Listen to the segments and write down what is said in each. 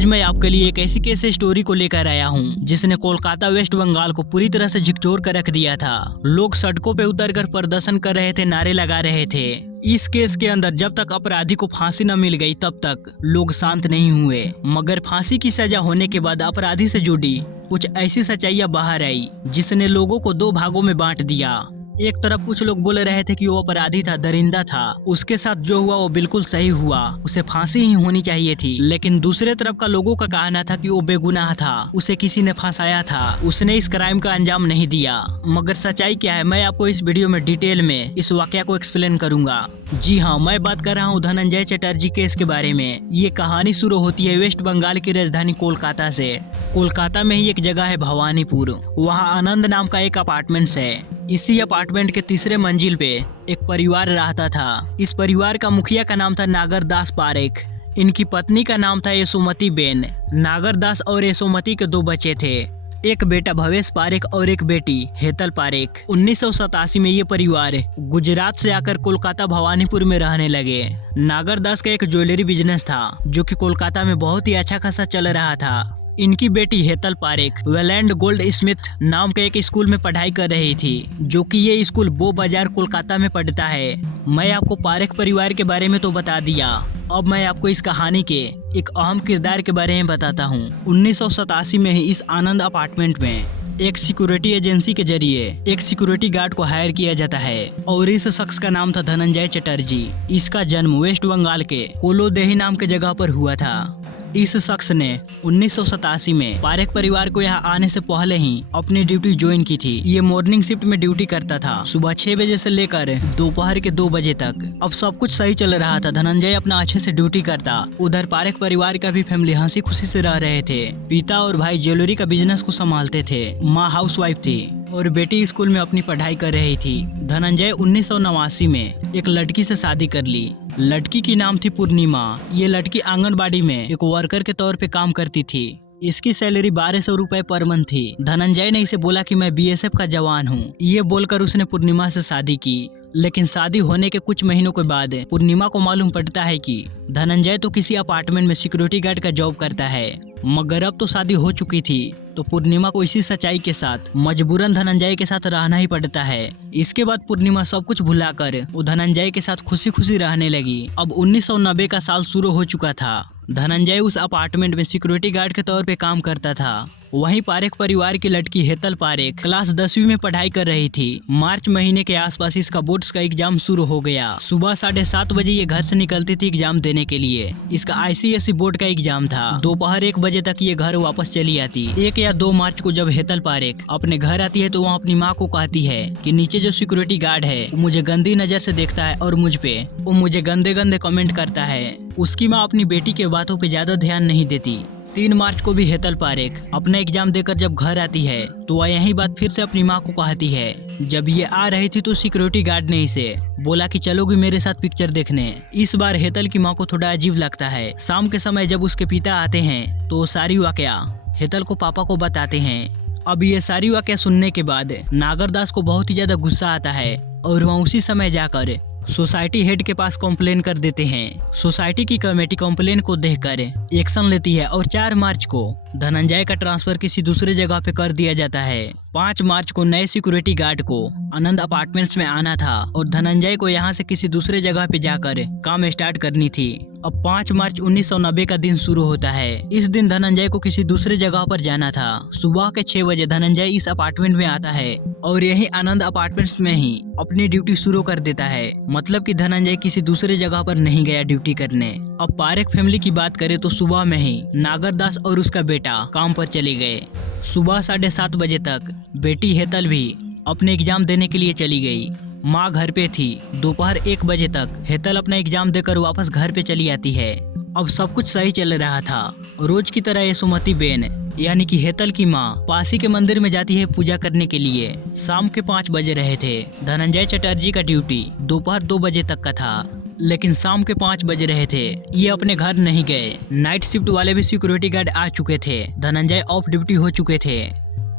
आज मैं आपके लिए एक ऐसी केस स्टोरी को लेकर आया हूँ जिसने कोलकाता वेस्ट बंगाल को पूरी तरह से झकझोर कर रख दिया था। लोग सड़कों पे उतरकर प्रदर्शन कर रहे थे, नारे लगा रहे थे। इस केस के अंदर जब तक अपराधी को फांसी न मिल गई तब तक लोग शांत नहीं हुए, मगर फांसी की सजा होने के बाद अपराधी से जुड़ी कुछ ऐसी सच्चाइयां बाहर आई जिसने लोगों को दो भागों में बांट दिया। एक तरफ कुछ लोग बोल रहे थे कि वो अपराधी था, दरिंदा था, उसके साथ जो हुआ वो बिल्कुल सही हुआ, उसे फांसी ही होनी चाहिए थी। लेकिन दूसरे तरफ का लोगों का कहना था कि वो बेगुनाह था, उसे किसी ने फंसाया था, उसने इस क्राइम का अंजाम नहीं दिया। मगर सच्चाई क्या है, मैं आपको इस वीडियो में डिटेल में इस वाकया को एक्सप्लेन करूंगा। जी हाँ, मैं बात कर रहा हूँ धनंजय चटर्जी केस के बारे में। ये कहानी शुरू होती है वेस्ट बंगाल की राजधानी कोलकाता से। कोलकाता में ही एक जगह है भवानीपुर, वहाँ आनंद नाम का एक अपार्टमेंट है। इसी अपार्टमेंट के तीसरे मंजिल पे एक परिवार रहता था। इस परिवार का मुखिया का नाम था नागर दास पारेख। इनकी पत्नी का नाम था यशोमती बेन। नागर दास और यशोमती के दो बच्चे थे, एक बेटा भवेश पारेख और एक बेटी हेतल पारेख। 1987 में ये परिवार गुजरात से आकर कोलकाता भवानीपुर में रहने लगे। नागर दास का एक ज्वेलरी बिजनेस था जो कि कोलकाता में बहुत ही अच्छा खासा चल रहा था। इनकी बेटी Hetal Parekh Weyland Goldsmith नाम के एक स्कूल में पढ़ाई कर रही थी, जो कि ये स्कूल बो बाजार कोलकाता में पड़ता है। मैं आपको पारेख परिवार के बारे में तो बता दिया, अब मैं आपको इस कहानी के एक अहम किरदार के बारे में बताता हूँ। 1987 में ही इस आनंद अपार्टमेंट में एक सिक्योरिटी एजेंसी के जरिए एक सिक्योरिटी गार्ड को हायर किया जाता है और इस शख्स का नाम था धनंजय चटर्जी। इसका जन्म वेस्ट बंगाल के कोलोदेही नाम के जगह पर हुआ था। इस शख्स ने 1987 में पारेख परिवार को यहाँ आने से पहले ही अपनी ड्यूटी ज्वाइन की थी। ये मॉर्निंग शिफ्ट में ड्यूटी करता था, सुबह 6 बजे से लेकर दोपहर के 2 बजे तक। अब सब कुछ सही चल रहा था, धनंजय अपना अच्छे से ड्यूटी करता। उधर पारेख परिवार का भी फैमिली हंसी खुशी से रह रहे थे। पिता और भाई ज्वेलरी का बिजनेस को संभालते थे, माँ हाउसवाइफ थी और बेटी स्कूल में अपनी पढ़ाई कर रही थी। धनंजय 1989 में एक लड़की से शादी कर ली। लड़की की नाम थी पूर्णिमा। ये लड़की आंगनबाड़ी में एक वर्कर के तौर पे काम करती थी। इसकी सैलरी 1200 रुपए पर मंथ थी। धनंजय ने इसे बोला कि मैं बीएसएफ का जवान हूँ। ये बोलकर उसने पूर्णिमा से शादी की। लेकिन शादी होने के कुछ महीनों के बाद पूर्णिमा को मालूम पड़ता है कि धनंजय तो किसी अपार्टमेंट में सिक्योरिटी गार्ड का जॉब करता है। मगर अब तो शादी हो चुकी थी तो पूर्णिमा को इसी सच्चाई के साथ मजबूरन धनंजय के साथ रहना ही पड़ता है। इसके बाद पूर्णिमा सब कुछ भुलाकर वो धनंजय के साथ खुशी खुशी रहने लगी। अब 1990 का साल शुरू हो चुका था। धनंजय उस अपार्टमेंट में सिक्योरिटी गार्ड के तौर पे काम करता था। वहीं पारेख परिवार की लड़की हेतल पारेख क्लास 10वीं में पढ़ाई कर रही थी। मार्च महीने के आसपास इसका बोर्ड्स का एग्जाम शुरू हो गया। सुबह 7:30 बजे ये घर से निकलती थी एग्जाम देने के लिए। इसका आईसीएसई बोर्ड का एग्जाम था। दोपहर 1 बजे तक ये घर वापस चली आती। 1 या 2 मार्च को जब हेतल पारेख अपने घर आती है तो वहाँ अपनी माँ को कहती है कि नीचे जो सिक्योरिटी गार्ड है वो मुझे गंदी नजर से देखता है और मुझ पे वो मुझे गंदे गंदे कमेंट करता है। उसकी माँ अपनी बेटी के बातों पे ज्यादा ध्यान नहीं देती। 3 मार्च को भी हेतल पारेख अपना एग्जाम देकर जब घर आती है तो वह यही बात फिर से अपनी माँ को कहती है। जब ये आ रही थी तो सिक्योरिटी गार्ड ने इसे बोला कि चलोगी मेरे साथ पिक्चर देखने। इस बार हेतल की माँ को थोड़ा अजीब लगता है। शाम के समय जब उसके पिता आते हैं तो वो सारी वाकया हेतल को पापा को बताते हैं। अब ये सारी वाकया सुनने के बाद नागर दास को बहुत ही ज्यादा गुस्सा आता है और वह उसी समय जाकर सोसाइटी हेड के पास कंप्लेन कर देते हैं। सोसाइटी की कमेटी कंप्लेन को देखकर एक्शन लेती है और 4 मार्च को धनंजय का ट्रांसफर किसी दूसरे जगह पे कर दिया जाता है। 5 मार्च को नए सिक्योरिटी गार्ड को आनंद अपार्टमेंट्स में आना था और धनंजय को यहाँ से किसी दूसरे जगह पे जाकर काम स्टार्ट करनी थी। अब 5 मार्च 1990 का दिन शुरू होता है। इस दिन धनंजय को किसी दूसरे जगह पर जाना था। सुबह के 6 बजे धनंजय इस अपार्टमेंट में आता है और यही आनंद अपार्टमेंट्स में ही अपनी ड्यूटी शुरू कर देता है। मतलब कि धनंजय किसी दूसरे जगह पर नहीं गया ड्यूटी करने। अब पारेख फैमिली की बात करें तो सुबह में ही नागर दास और उसका बेटा काम पर चले गए। सुबह 7:30 बजे तक बेटी हेतल भी अपने एग्जाम देने के लिए चली गई। माँ घर पे थी। दोपहर 1 बजे तक हेतल अपना एग्जाम देकर वापस घर पे चली आती है। अब सब कुछ सही चल रहा था। रोज की तरह यशोमती बेन यानी कि हेतल की माँ पासी के मंदिर में जाती है पूजा करने के लिए। शाम के 5 बजे रहे थे। धनंजय चटर्जी का ड्यूटी दोपहर 2 बजे तक का था, लेकिन शाम के 5 बज रहे थे। ये अपने घर नहीं गए। नाइट शिफ्ट वाले भी सिक्योरिटी गार्ड आ चुके थे। धनंजय ऑफ ड्यूटी हो चुके थे।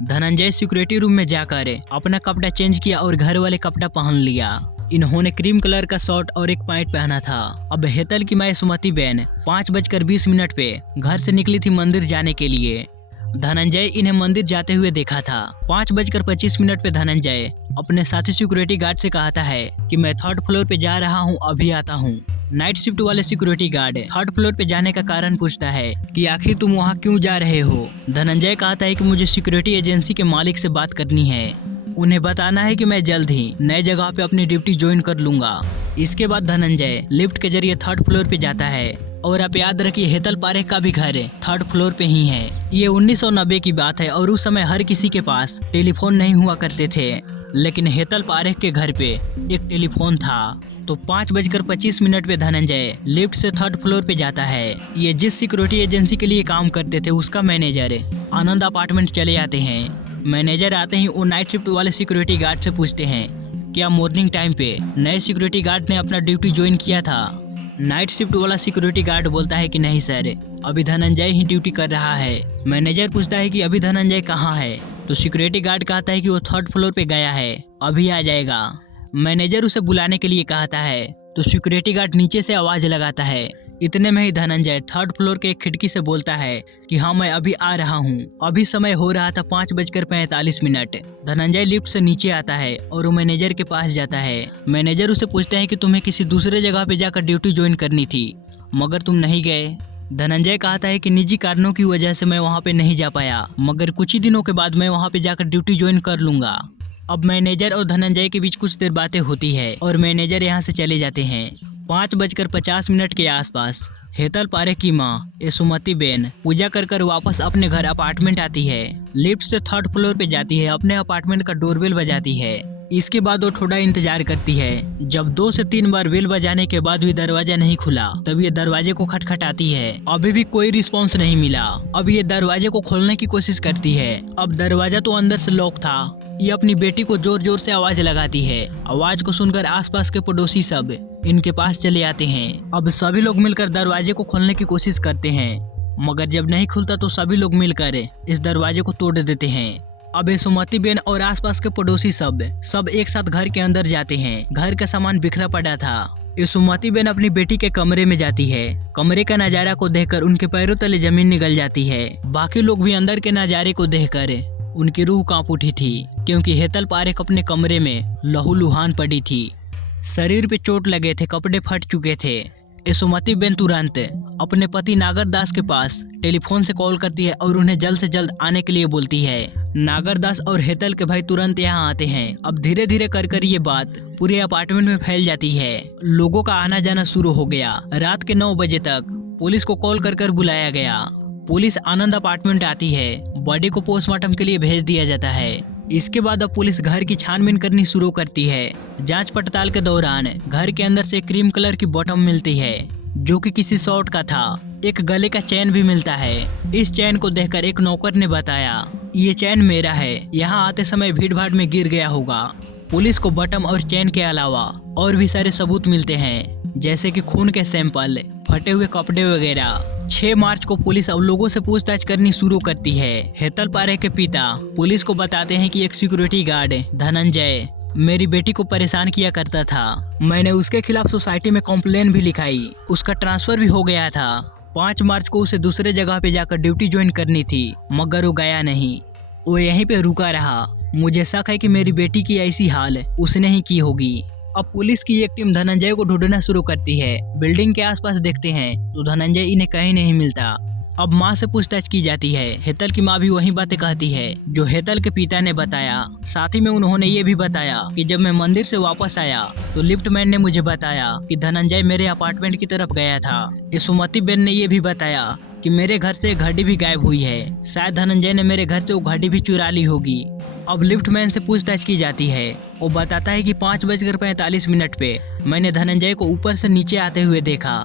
धनंजय सिक्योरिटी रूम में जाकर अपना कपड़ा चेंज किया और घर वाले कपड़ा पहन लिया। इन्होंने क्रीम कलर का शर्ट और एक पैंट पहना था। अब हेतल की मां सुमति बेन 5:20 पे घर से निकली थी मंदिर जाने के लिए। धनंजय इन्हें मंदिर जाते हुए देखा था। 5:25 पे धनंजय अपने साथी सिक्योरिटी गार्ड से कहता है कि मैं 3rd फ्लोर पे जा रहा हूँ, अभी आता हूँ। नाइट शिफ्ट वाले सिक्योरिटी गार्ड 3rd फ्लोर पे जाने का कारण पूछता है कि आखिर तुम वहाँ क्यों जा रहे हो। धनंजय कहता है कि मुझे सिक्योरिटी एजेंसी के मालिक से बात करनी है, उन्हें बताना है कि मैं जल्द ही नए जगह पे अपनी ड्यूटी ज्वाइन कर लूंगा। इसके बाद धनंजय लिफ्ट के जरिए 3rd फ्लोर पे जाता है और आप याद रखिए हेतल पारेख का भी घर 3rd फ्लोर पे ही है। ये 1990 की बात है और उस समय हर किसी के पास टेलीफोन नहीं हुआ करते थे, लेकिन हेतल पारेख के घर पे एक टेलीफोन था। तो 5:25 पे धनंजय लिफ्ट से 3rd फ्लोर पे जाता है। ये जिस सिक्योरिटी एजेंसी के लिए काम करते थे उसका मैनेजर आनंद अपार्टमेंट चले जाते हैं। मैनेजर आते ही वो नाइट शिफ्ट वाले सिक्योरिटी गार्ड से पूछते हैं क्या मॉर्निंग टाइम पे नए सिक्योरिटी गार्ड ने अपना ड्यूटी ज्वाइन किया था। नाइट शिफ्ट वाला सिक्योरिटी गार्ड बोलता है कि नहीं सर, अभी धनंजय ही ड्यूटी कर रहा है। मैनेजर पूछता है कि अभी धनंजय कहाँ है, तो सिक्योरिटी गार्ड कहता है कि वो 3rd फ्लोर पे गया है, अभी आ जाएगा। मैनेजर उसे बुलाने के लिए कहता है तो सिक्योरिटी गार्ड नीचे से आवाज लगाता है। इतने में ही धनंजय 3rd फ्लोर के एक खिड़की से बोलता है कि हाँ मैं अभी आ रहा हूँ। अभी समय हो रहा था 5:45। धनंजय लिफ्ट से नीचे आता है और वो मैनेजर के पास जाता है। मैनेजर उसे पूछते हैं कि तुम्हें किसी दूसरे जगह पे जाकर ड्यूटी ज्वाइन करनी थी मगर तुम नहीं गए। धनंजय कहता है कि निजी कारणों की वजह से मैं वहाँ पे नहीं जा पाया, मगर कुछ ही दिनों के बाद मैं वहाँ पे जाकर ड्यूटी ज्वाइन कर लूंगा। अब मैनेजर और धनंजय के बीच कुछ देर बातें होती है और मैनेजर यहाँ से चले जाते हैं। 5:50 के आसपास हेतल पारेख की मां सुमति बेन पूजा कर वापस अपने घर अपार्टमेंट आती है। लिफ्ट से 3rd फ्लोर पे जाती है, अपने अपार्टमेंट का डोरबेल बजाती है। इसके बाद वो थोड़ा इंतजार करती है। जब 2 से 3 बार बेल बजाने के बाद भी दरवाजा नहीं खुला, तब ये दरवाजे को खटखटाती है। अभी भी कोई रिस्पॉन्स नहीं मिला। अब ये दरवाजे को खोलने की कोशिश करती है। अब दरवाजा तो अंदर से लॉक था। ये अपनी बेटी को जोर जोर से आवाज लगाती है। आवाज को सुनकर आसपास के पड़ोसी सब इनके पास चले आते हैं। अब सभी लोग मिलकर दरवाजे को खोलने की कोशिश करते हैं, मगर जब नहीं खुलता तो सभी लोग मिलकर इस दरवाजे को तोड़ देते हैं। अब सुमति बेन और आसपास के पड़ोसी सब एक साथ घर के अंदर जाते हैं। घर का सामान बिखरा पड़ा था। सुमति बेन अपनी बेटी के कमरे में जाती है। कमरे का नजारा को देखकर उनके पैरों तले जमीन निकल जाती है। बाकी लोग भी अंदर के नजारे को देखकर उनकी रूह कांप उठी थी, क्योंकि हेतल पारेख अपने कमरे में लहूलुहान पड़ी थी। शरीर पे चोट लगे थे, कपड़े फट चुके थे। सुमति बेन तुरंत अपने पति नागर दास के पास टेलीफोन से कॉल करती है और उन्हें जल्द से जल्द आने के लिए बोलती है। नागर दास और हेतल के भाई तुरंत यहाँ आते हैं। अब धीरे धीरे कर ये बात पूरे अपार्टमेंट में फैल जाती है। लोगों का आना जाना शुरू हो गया। रात के 9 बजे तक पुलिस को कॉल कर बुलाया गया। पुलिस आनंद अपार्टमेंट आती है। बॉडी को पोस्टमार्टम के लिए भेज दिया जाता है। इसके बाद अब पुलिस घर की छानबीन करनी शुरू करती है। जांच पड़ताल के दौरान घर के अंदर से क्रीम कलर की बॉटम मिलती है, जो कि किसी शॉर्ट का था। एक गले का चैन भी मिलता है। इस चैन को देखकर एक नौकर ने बताया, ये चैन मेरा है, यहाँ आते समय भीड़ भाड़ में गिर गया होगा। पुलिस को बॉटम और चैन के अलावा और भी सारे सबूत मिलते हैं, जैसे कि खून के सैंपल, फटे हुए कपड़े वगैरह। 6 मार्च को पुलिस अब लोगों से पूछताछ करनी शुरू करती है। हेतल पारेख के पिता पुलिस को बताते हैं कि एक सिक्योरिटी गार्ड धनंजय मेरी बेटी को परेशान किया करता था। मैंने उसके खिलाफ सोसाइटी में कंप्लेन भी लिखाई। उसका ट्रांसफर भी हो गया था। 5 मार्च को उसे दूसरे जगह पे जाकर ड्यूटी ज्वाइन करनी थी, मगर वो गया नहीं। वो यहीं पे रुका रहा। मुझे शक है कि मेरी बेटी की ऐसी हाल उसने ही की होगी। अब पुलिस की एक टीम धनंजय को ढूंढना शुरू करती है। बिल्डिंग के आसपास देखते हैं तो धनंजय इन्हें कहीं नहीं मिलता। अब माँ से पूछताछ की जाती है। हेतल की माँ भी वही बातें कहती है जो हेतल के पिता ने बताया। साथ ही में उन्होंने ये भी बताया कि जब मैं मंदिर से वापस आया तो लिफ्टमैन ने मुझे बताया कि धनंजय मेरे अपार्टमेंट की तरफ गया था। सुमति बेन ने ये भी बताया कि मेरे घर से एक घड़ी भी गायब हुई है। शायद धनंजय ने मेरे घर से वो घड़ी भी चुरा ली होगी। अब लिफ्टमैन से पूछताछ की जाती है। वो बताता है कि 5:45 पे मैंने धनंजय को ऊपर से नीचे आते हुए देखा।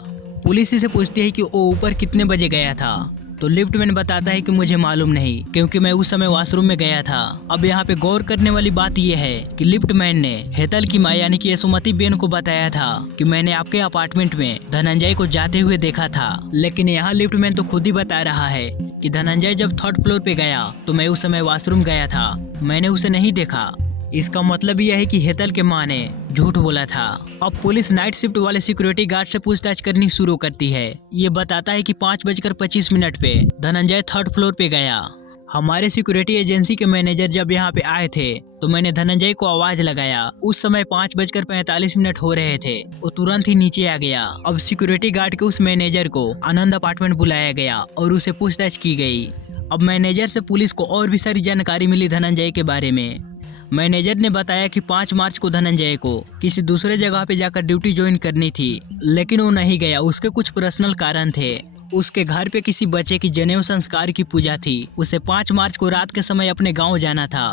पुलिस से पूछती है कि वो ऊपर कितने बजे गया था, तो लिफ्टमैन बताता है कि मुझे मालूम नहीं, क्योंकि मैं उस समय वॉशरूम में गया था। अब यहाँ पे गौर करने वाली बात यह है कि लिफ्टमैन ने हेतल की मां यानी कि सुमति बेन को बताया था कि मैंने आपके अपार्टमेंट में धनंजय को जाते हुए देखा था, लेकिन यहाँ लिफ्टमैन तो खुद ही बता रहा है कि धनंजय जब 3rd फ्लोर पे गया तो मैं उस समय वॉशरूम गया था, मैंने उसे नहीं देखा। इसका मतलब यह है कि हेतल के मां ने झूठ बोला था। अब पुलिस नाइट शिफ्ट वाले सिक्योरिटी गार्ड से पूछताछ करनी शुरू करती है। ये बताता है कि 5:25 पे धनंजय 3rd फ्लोर पे गया। हमारे सिक्योरिटी एजेंसी के मैनेजर जब यहाँ पे आए थे तो मैंने धनंजय को आवाज लगाया। उस समय 5:45 हो रहे थे। वो तुरंत ही नीचे आ गया। अब सिक्योरिटी गार्ड के उस मैनेजर को आनंद अपार्टमेंट बुलाया गया और उसे पूछताछ की गई। अब मैनेजर से पुलिस को और भी सारी जानकारी मिली धनंजय के बारे में। मैनेजर ने बताया कि 5 मार्च को धनंजय को किसी दूसरे जगह पे जाकर ड्यूटी ज्वाइन करनी थी, लेकिन वो नहीं गया। उसके कुछ पर्सनल कारण थे। उसके घर पे किसी बच्चे की जनेऊ संस्कार की पूजा थी। उसे 5 मार्च को रात के समय अपने गांव जाना था।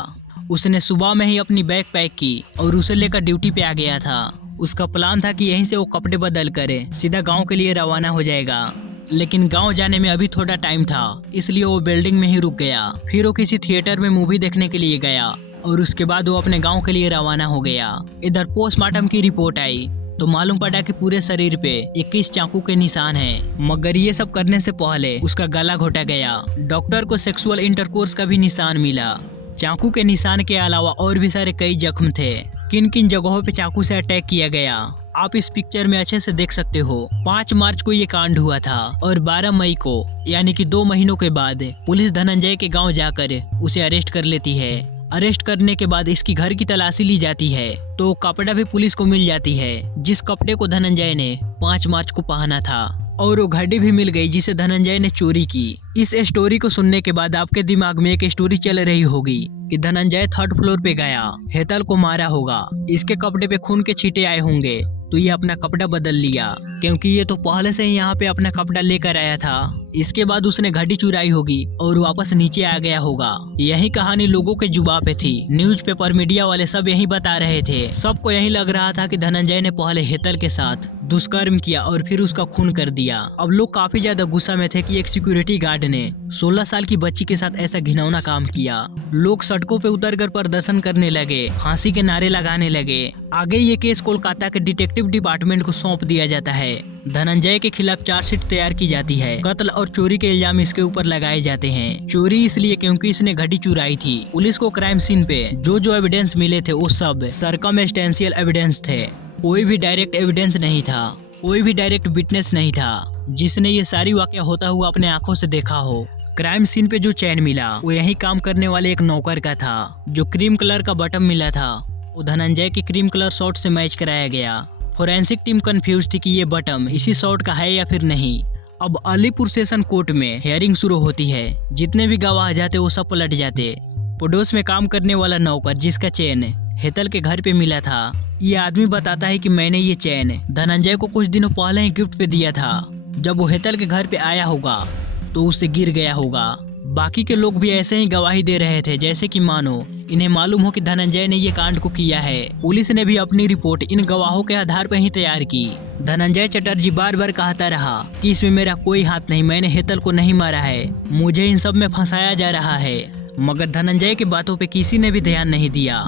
उसने सुबह में ही अपनी बैग पैक की और उसे लेकर ड्यूटी पे आ गया था। उसका प्लान था कि यहीं से वो कपड़े बदल कर सीधा गांव के लिए रवाना हो जाएगा, लेकिन गांव जाने में अभी थोड़ा टाइम था, इसलिए वो बिल्डिंग में ही रुक गया। फिर वो किसी थिएटर में मूवी देखने के लिए गया और उसके बाद वो अपने गाँव के लिए रवाना हो गया। इधर पोस्टमार्टम की रिपोर्ट आई तो मालूम पड़ा कि पूरे शरीर पे 21 चाकू के निशान हैं, मगर ये सब करने से पहले उसका गला घोटा गया। डॉक्टर को सेक्सुअल इंटरकोर्स का भी निशान मिला। चाकू के निशान के अलावा और भी सारे कई जख्म थे। किन किन जगहों पे चाकू से अटैक किया गया आप इस पिक्चर में अच्छे से देख सकते हो। 5 मार्च को ये कांड हुआ था और 12 मई को यानी कि 2 महीनों के बाद पुलिस धनंजय के गाँव जाकर उसे अरेस्ट कर लेती है। अरेस्ट करने के बाद इसकी घर की तलाशी ली जाती है तो कपड़ा भी पुलिस को मिल जाती है, जिस कपड़े को धनंजय ने 5 मार्च को पहना था, और वो घड़ी भी मिल गई जिसे धनंजय ने चोरी की। इस स्टोरी को सुनने के बाद आपके दिमाग में एक स्टोरी चल रही होगी कि धनंजय 3rd फ्लोर पे गया, हेतल को मारा होगा, इसके कपड़े पे खून के छींटे आए होंगे तो ये अपना कपड़ा बदल लिया, क्योंकि ये तो पहले से ही यहाँ पे अपना कपड़ा लेकर आया था। इसके बाद उसने घड़ी चुराई होगी और वापस नीचे आ गया होगा। यही कहानी लोगों के जुबान पे थी। न्यूज़पेपर मीडिया वाले सब यही बता रहे थे। सबको यही लग रहा था कि धनंजय ने पहले हेतल के साथ दुष्कर्म किया और फिर उसका खून कर दिया। अब लोग काफी ज्यादा गुस्सा में थे कि एक सिक्योरिटी गार्ड ने 16 साल की बच्ची के साथ ऐसा घिनौना काम किया। लोग सड़कों पे उतरकर प्रदर्शन करने लगे, फांसी के नारे लगाने लगे। आगे ये केस कोलकाता के डिटेक्टिव डिपार्टमेंट को सौंप दिया जाता है। धनंजय के खिलाफ चार्जशीट तैयार की जाती है। कत्ल और चोरी के इल्जाम इसके ऊपर लगाए जाते हैं। चोरी इसलिए क्योंकि इसने घड़ी चुराई थी। पुलिस को क्राइम सीन पे जो एविडेंस मिले थे वो सब सर्कमस्टेंशियल एविडेंस थे। कोई भी डायरेक्ट एविडेंस नहीं था, कोई भी डायरेक्ट विटनेस नहीं था जिसने ये सारी वाकया होता हुआ अपने आंखों से देखा हो। क्राइम सीन पे जो चैन मिला वो यही काम करने वाले एक नौकर का था। जो क्रीम कलर का बटन मिला था वो धनंजय के क्रीम कलर शर्ट से मैच कराया गया। फोरेंसिक टीम कंफ्यूज थी कि ये बटन इसी शर्ट का है या फिर नहीं। अब अलीपुर सेशन कोर्ट में हियरिंग शुरू होती है। जितने भी गवाह जाते वो सब पलट जाते। पड़ोस में काम करने वाला नौकर जिसका चैन हेतल के घर पे मिला था, ये आदमी बताता है कि मैंने ये चैन धनंजय को कुछ दिनों पहले ही गिफ्ट पे दिया था। जब वो हेतल के घर पे आया होगा तो उससे गिर गया होगा। बाकी के लोग भी ऐसे ही गवाही दे रहे थे जैसे कि मानो इन्हें मालूम हो कि धनंजय ने ये कांड को किया है। पुलिस ने भी अपनी रिपोर्ट इन गवाहों के आधार पर ही तैयार की। धनंजय चटर्जी बार बार कहता रहा कि इसमें मेरा कोई हाथ नहीं, मैंने हेतल को नहीं मारा है, मुझे इन सब में फंसाया जा रहा है। मगर धनंजय की बातों पे किसी ने भी ध्यान नहीं दिया।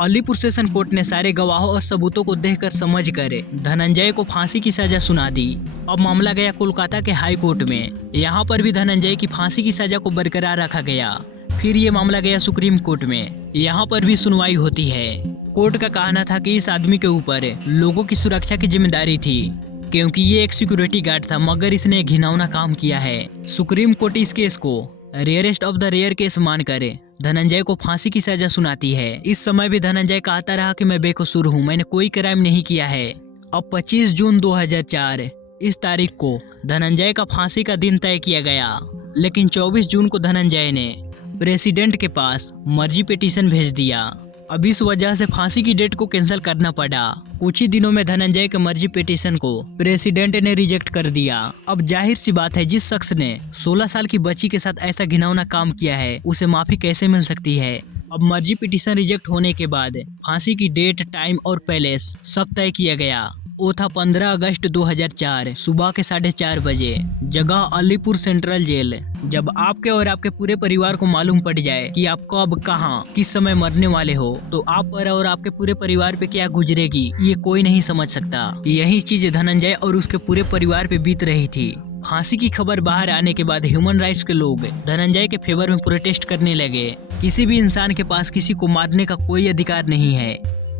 अलीपुर सेशन कोर्ट ने सारे गवाहों और सबूतों को देखकर समझकर धनंजय को फांसी की सजा सुना दी। अब मामला गया कोलकाता के हाई कोर्ट में। यहाँ पर भी धनंजय की फांसी की सजा को बरकरार रखा गया। फिर ये मामला गया सुप्रीम कोर्ट में। यहाँ पर भी सुनवाई होती है। कोर्ट का कहना था कि इस आदमी के ऊपर लोगों की सुरक्षा की जिम्मेदारी थी, क्योंकि ये एक सिक्योरिटी गार्ड था, मगर इसने घिनौना काम किया है। सुप्रीम कोर्ट इस केस को rarest of the rare case मानकर धनंजय को फांसी की सजा सुनाती है। इस समय भी धनंजय कहता रहा कि मैं बेकसूर हूँ, मैंने कोई क्राइम नहीं किया है। अब 25 जून 2004 इस तारीख को धनंजय का फांसी का दिन तय किया गया, लेकिन 24 जून को धनंजय ने प्रेसिडेंट के पास मर्जी पिटीशन भेज दिया। अब इस वजह से फांसी की डेट को कैंसिल करना पड़ा। कुछ ही दिनों में धनंजय के मर्जी पिटीशन को प्रेसिडेंट ने रिजेक्ट कर दिया। अब जाहिर सी बात है, जिस शख्स ने 16 साल की बच्ची के साथ ऐसा घिनौना काम किया है उसे माफी कैसे मिल सकती है। अब मर्जी पिटीशन रिजेक्ट होने के बाद फांसी की डेट, टाइम और पैलेस सब तय किया गया। वो था 15 अगस्त 2004 सुबह के 4:30 बजे। जगह अलीपुर सेंट्रल जेल। जब आपके और आपके पूरे परिवार को मालूम पड़ जाए कि आप कब, कहां, किस समय मरने वाले हो, तो आप पर और आपके पूरे परिवार पे क्या गुजरेगी ये कोई नहीं समझ सकता। यही चीज धनंजय और उसके पूरे परिवार पे बीत रही थी। फांसी की खबर बाहर आने के बाद ह्यूमन राइट्स के लोग धनंजय के फेवर में प्रोटेस्ट करने लगे। किसी भी इंसान के पास किसी को मारने का कोई अधिकार नहीं है।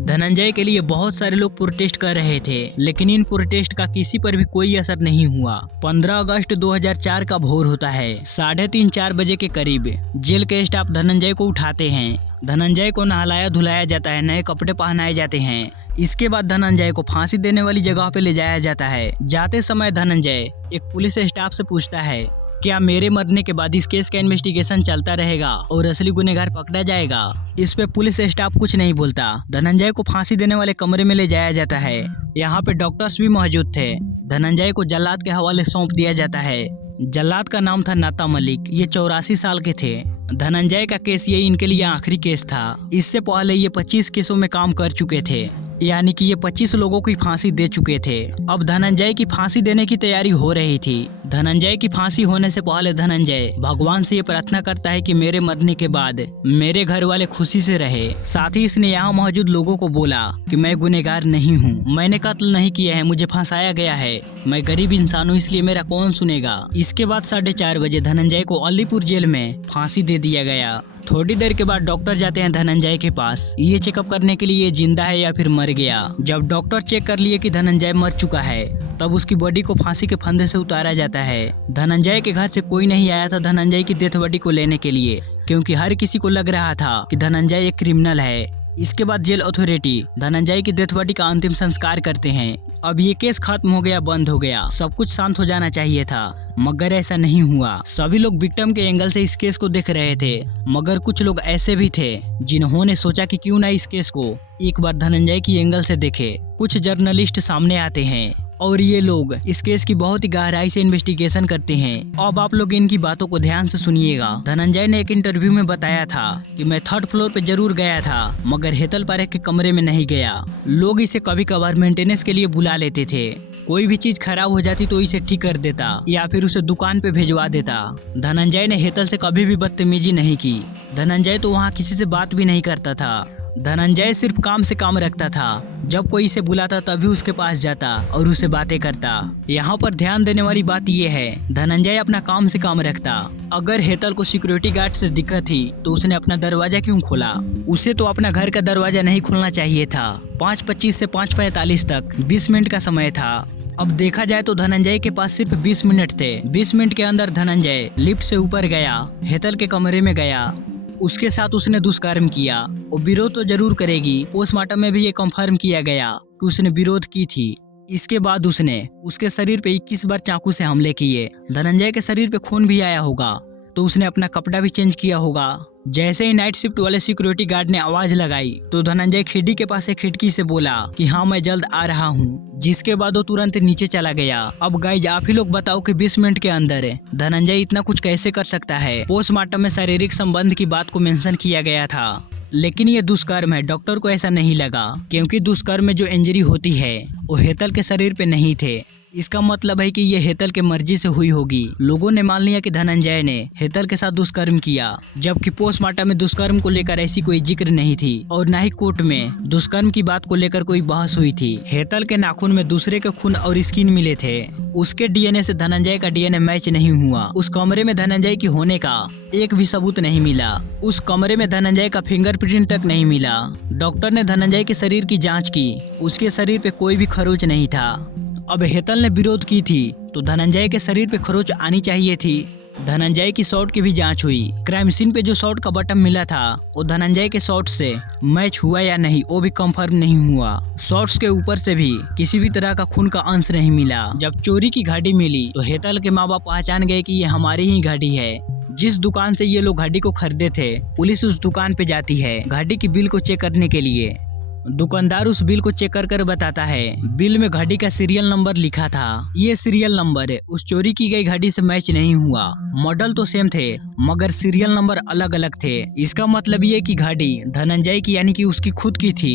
धनंजय के लिए बहुत सारे लोग प्रोटेस्ट कर रहे थे, लेकिन इन प्रोटेस्ट का किसी पर भी कोई असर नहीं हुआ। 15 अगस्त 2004 का भोर होता है। 3:30-4 बजे के करीब जेल के स्टाफ धनंजय को उठाते हैं। धनंजय को नहलाया धुलाया जाता है, नए कपड़े पहनाए जाते हैं। इसके बाद धनंजय को फांसी देने वाली जगह पे ले जाया जाता है। जाते समय धनंजय एक पुलिस स्टाफ से पूछता है, क्या मेरे मरने के बाद इस केस का इन्वेस्टिगेशन चलता रहेगा और असली गुनहगार पकड़ा जाएगा? इस पे पुलिस स्टाफ कुछ नहीं बोलता। धनंजय को फांसी देने वाले कमरे में ले जाया जाता है। यहाँ पे डॉक्टर्स भी मौजूद थे। धनंजय को जल्लाद के हवाले सौंप दिया जाता है। जल्लाद का नाम था नाता मलिक। ये 84 साल के थे। धनंजय का केस ये इनके लिए आखिरी केस था। इससे पहले ये 25 केसों में काम कर चुके थे, यानी कि ये 25 लोगों की फांसी दे चुके थे। अब धनंजय की फांसी देने की तैयारी हो रही थी। धनंजय की फांसी होने से पहले धनंजय भगवान से ये प्रार्थना करता है कि मेरे मरने के बाद मेरे घर वाले खुशी से रहे। साथ ही इसने यहाँ मौजूद लोगों को बोला कि मैं गुनहगार नहीं हूँ, मैंने कत्ल नहीं किया है, मुझे फंसाया गया है, मैं गरीब इंसान हूँ, इसलिए मेरा कौन सुनेगा। इसके बाद 4:30 बजे धनंजय को अलीपुर जेल में फांसी दे दिया गया। थोड़ी देर के बाद डॉक्टर जाते हैं धनंजय के पास, ये चेकअप करने के लिए ये जिंदा है या फिर मर गया। जब डॉक्टर चेक कर लिए कि धनंजय मर चुका है, तब उसकी बॉडी को फांसी के फंदे से उतारा जाता है। धनंजय के घर से कोई नहीं आया था धनंजय की डेथ बॉडी को लेने के लिए, क्योंकि हर किसी को लग रहा था कि धनंजय एक क्रिमिनल है। इसके बाद जेल अथॉरिटी धनंजय की डेथ बॉडी का अंतिम संस्कार करते हैं। अब ये केस खत्म हो गया, बंद हो गया, सब कुछ शांत हो जाना चाहिए था, मगर ऐसा नहीं हुआ। सभी लोग विक्टिम के एंगल से इस केस को देख रहे थे, मगर कुछ लोग ऐसे भी थे जिन्होंने सोचा कि क्यों ना इस केस को एक बार धनंजय की एंगल से देखे। कुछ जर्नलिस्ट सामने आते हैं और ये लोग इस केस की बहुत ही गहराई से इन्वेस्टिगेशन करते हैं। अब आप लोग इनकी बातों को ध्यान से सुनिएगा। धनंजय ने एक इंटरव्यू में बताया था कि मैं 3rd फ्लोर पे जरूर गया था, मगर हेतल पारेख के कमरे में नहीं गया। लोग इसे कभी कभार मेंटेनेंस के लिए बुला लेते थे। कोई भी चीज खराब हो जाती तो इसे ठीक कर देता या फिर उसे दुकान पे भिजवा देता। धनंजय ने हेतल से कभी भी बदतमीजी नहीं की। धनंजय तो वहाँ किसी से बात भी नहीं करता था। धनंजय सिर्फ काम से काम रखता था। जब कोई इसे बुलाता तभी उसके पास जाता और उसे बातें करता। यहाँ पर ध्यान देने वाली बात यह है, धनंजय अपना काम से काम रखता। अगर हेतल को सिक्योरिटी गार्ड से दिक्कत थी तो उसने अपना दरवाजा क्यों खोला? उसे तो अपना घर का दरवाजा नहीं खोलना चाहिए था। 5:25 से 5:45 तक 20 मिनट का समय था। अब देखा जाए तो धनंजय के पास सिर्फ 20 मिनट थे। 20 मिनट के अंदर धनंजय लिफ्ट से ऊपर गया, हेतल के कमरे में गया, उसके साथ उसने दुष्कर्म किया। वो विरोध तो जरूर करेगी, पोस्टमार्टम में भी ये कंफर्म किया गया कि उसने विरोध की थी। इसके बाद उसने उसके शरीर पे 21 बार चाकू से हमले किए। धनंजय के शरीर पे खून भी आया होगा, तो उसने अपना कपड़ा भी चेंज किया होगा। जैसे ही नाइट शिफ्ट वाले सिक्योरिटी गार्ड ने आवाज लगाई तो धनंजय खिड़की के पास एक खिड़की से बोला कि हाँ मैं जल्द आ रहा हूँ, जिसके बाद वो तुरंत नीचे चला गया। अब गाइज आप ही लोग बताओ कि 20 मिनट के अंदर धनंजय इतना कुछ कैसे कर सकता है? पोस्टमार्टम में शारीरिक संबंध की बात को मेंशन किया गया था, लेकिन ये दुष्कर्म है। डॉक्टर को ऐसा नहीं लगा, क्योंकि दुष्कर्म में जो इंजरी होती है वो हेतल के शरीर पे नहीं थे। इसका मतलब है कि ये हेतल के मर्जी से हुई होगी। लोगों ने मान लिया कि धनंजय ने हेतल के साथ दुष्कर्म किया, जबकि पोस्टमार्टम में दुष्कर्म को लेकर ऐसी कोई जिक्र नहीं थी और न ही कोर्ट में दुष्कर्म की बात को लेकर कोई बहस हुई थी। हेतल के नाखून में दूसरे के खून और स्किन मिले थे। उसके डीएनए से धनंजय का डीएनए मैच नहीं हुआ। उस कमरे में धनंजय की होने का एक भी सबूत नहीं मिला। उस कमरे में धनंजय का फिंगरप्रिंट तक नहीं मिला। डॉक्टर ने धनंजय के शरीर की जांच की, उसके शरीर पे कोई भी खरोच नहीं था। अब हेतल ने विरोध की थी तो धनंजय के शरीर पे खरोच आनी चाहिए थी। धनंजय की शॉट की भी जांच हुई। क्राइम सीन पे जो शॉट का बटन मिला था वो धनंजय के शॉट से मैच हुआ या नहीं वो भी कंफर्म नहीं हुआ। शॉट्स के ऊपर से भी किसी भी तरह का खून का अंश नहीं मिला। जब चोरी की गाड़ी मिली तो हेतल के माँ बाप पहचान गए कि ये हमारी ही गाड़ी है। जिस दुकान से ये लोग गाड़ी को खरीदे थे, पुलिस उस दुकान पे जाती है गाड़ी की बिल को चेक करने के लिए। दुकानदार उस बिल को चेक कर बताता है बिल में गाड़ी का सीरियल नंबर लिखा था। ये सीरियल नंबर उस चोरी की गई गाड़ी से मैच नहीं हुआ। मॉडल तो सेम थे मगर सीरियल नंबर अलग अलग थे। इसका मतलब ये कि गाड़ी धनंजय की यानी कि उसकी खुद की थी।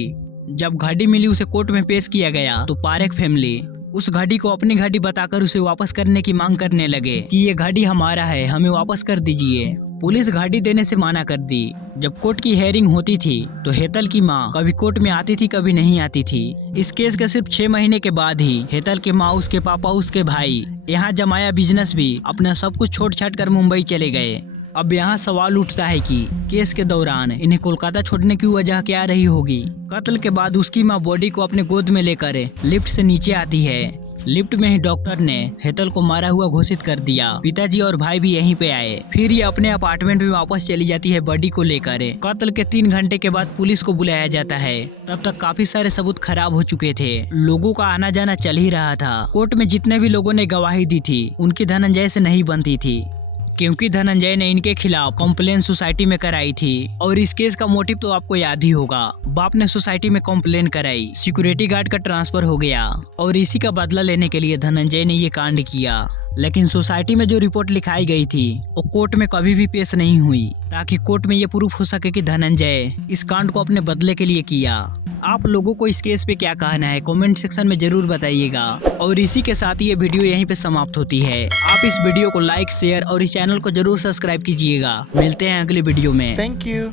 जब गाड़ी मिली उसे कोर्ट में पेश किया गया तो पारेख फैमिली उस गाड़ी को अपनी गाड़ी बताकर उसे वापस करने की मांग करने लगे कि ये गाड़ी हमारा है, हमें वापस कर दीजिए। पुलिस गाड़ी देने से मना कर दी। जब कोर्ट की हेयरिंग होती थी तो हेतल की माँ कभी कोर्ट में आती थी, कभी नहीं आती थी। इस केस के सिर्फ 6 महीने के बाद ही हेतल के माँ, उसके पापा, उसके भाई यहाँ जमाया बिजनेस भी अपना सब कुछ छोड़ छाड़ कर मुंबई चले गए। अब यहाँ सवाल उठता है कि केस के दौरान इन्हें कोलकाता छोड़ने की वजह क्या रही होगी। कत्ल के बाद उसकी माँ बॉडी को अपने गोद में लेकर लिफ्ट से नीचे आती है। लिफ्ट में ही डॉक्टर ने हेतल को मारा हुआ घोषित कर दिया। पिताजी और भाई भी यहीं पे आए। फिर ये अपने अपार्टमेंट में वापस चली जाती है बॉडी को लेकर। कत्ल के 3 घंटे के बाद पुलिस को बुलाया जाता है। तब तक काफी सारे सबूत खराब हो चुके थे। लोगों का आना जाना चल ही रहा था। कोर्ट में जितने भी लोगों ने गवाही दी थी उनकी धनंजय से नहीं बनती थी, क्योंकि धनंजय ने इनके खिलाफ कंप्लेन सोसाइटी में कराई थी। और इस केस का मोटिव तो आपको याद ही होगा। बाप ने सोसाइटी में कंप्लेन कराई, सिक्योरिटी गार्ड का ट्रांसफर हो गया और इसी का बदला लेने के लिए धनंजय ने ये कांड किया। लेकिन सोसाइटी में जो रिपोर्ट लिखाई गई थी वो कोर्ट में कभी भी पेश नहीं हुई, ताकि कोर्ट में ये प्रूफ हो सके कि धनंजय इस कांड को अपने बदले के लिए किया। आप लोगों को इस केस पे क्या कहना है कमेंट सेक्शन में जरूर बताइएगा। और इसी के साथ ये वीडियो यहीं पे समाप्त होती है। आप इस वीडियो को लाइक, शेयर और इस चैनल को जरूर सब्सक्राइब कीजिएगा। मिलते हैं अगले वीडियो में। Thank you.